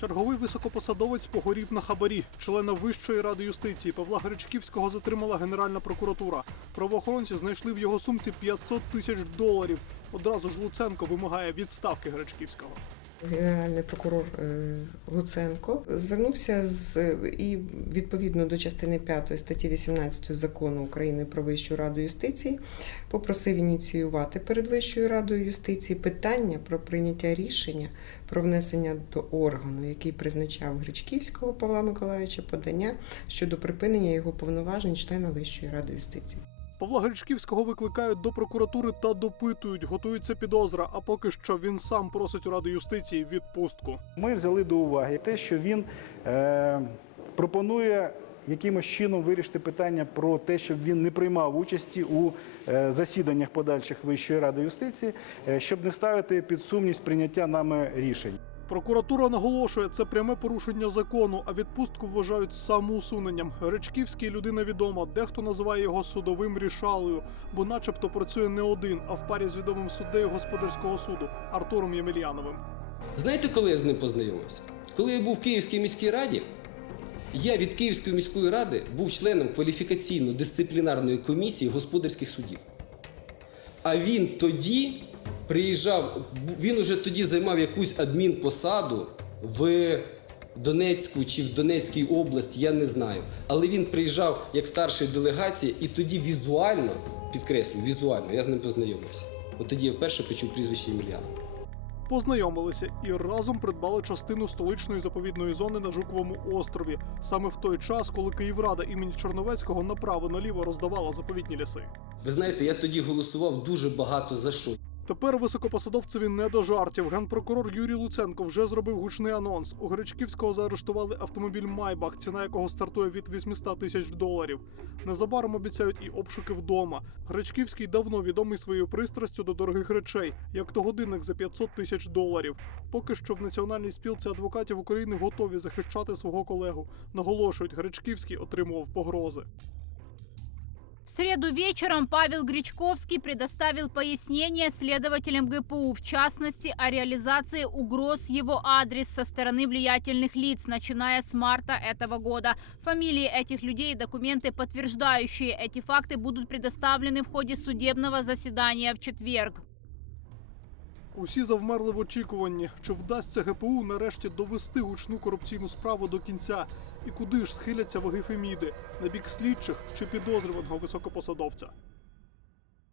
Черговий високопосадовець погорів на хабарі. Члена Вищої ради юстиції Павла Гречківського затримала Генеральна прокуратура. Правоохоронці знайшли в його сумці 500 тисяч доларів. Одразу ж Луценко вимагає відставки Гречківського. Генеральний прокурор е, Луценко звернувся з і відповідно до частини 5 статті 18 закону України про Вищу раду юстиції попросив ініціювати перед Вищою радою юстиції питання про прийняття рішення про внесення до органу, який призначав Гречківського Павла Миколаївича, подання щодо припинення його повноважень члена Вищої ради юстиції. Павла Гречківського викликають до прокуратури та допитують, готується підозра. А поки що він сам просить у ради юстиції відпустку. Ми взяли до уваги те, що він е, пропонує якимось чином вирішити питання про те, щоб він не приймав участі у е, засіданнях подальших Вищої ради юстиції, е, щоб не ставити під сумність прийняття нами рішень. Прокуратура наголошує, це пряме порушення закону, а відпустку вважають самоусуненням. Гречківський людина відома, дехто називає його судовим рішалою, бо, начебто, працює не один, а в парі з відомим суддею господарського суду Артуром Ємельяновим. Знаєте, коли я з ним познайомився? Коли я був в Київській міській раді, я від Київської міської ради був членом кваліфікаційно-дисциплінарної комісії господарських судів. А він тоді приїжджав, він уже тоді займав якусь адмінпосаду в Донецьку чи в Донецькій області, я не знаю. Але він приїжджав як старший делегації, і тоді візуально, підкреслю, візуально, я з ним познайомився. От тоді я вперше почув прізвище Ємельянова. Познайомилися і разом придбали частину столичної заповідної зони на Жуковому острові, саме в той час, коли Київрада імені Чорновецького направо-наліво роздавала заповідні ліси. Ви знаєте, я тоді голосував дуже багато за що. Тепер високопосадовцеві не до жартів. Генпрокурор Юрій Луценко вже зробив гучний анонс. У Гречківського заарештували автомобіль Майбах, ціна якого стартує від 800 тисяч доларів. Незабаром обіцяють і обшуки вдома. Гречківський давно відомий своєю пристрастю до дорогих речей, як то годинник за 500 тисяч доларів. Поки що в Національній спілці адвокатів України готові захищати свого колегу. Наголошують, Гречківський отримував погрози. Среду вечером Павел Гречковский предоставил пояснение следователям ГПУ, в частности, о реализации угроз его адрес со стороны влиятельных лиц, начиная с марта этого года. Фамилии этих людей и документы, подтверждающие эти факты, будут предоставлены в ходе судебного заседания в четверг. Усі завмерли в очікуванні, чи вдасться ГПУ нарешті довести гучну корупційну справу до кінця, і куди ж схиляться ваги Феміди на бік слідчих чи підозрюваного високопосадовця.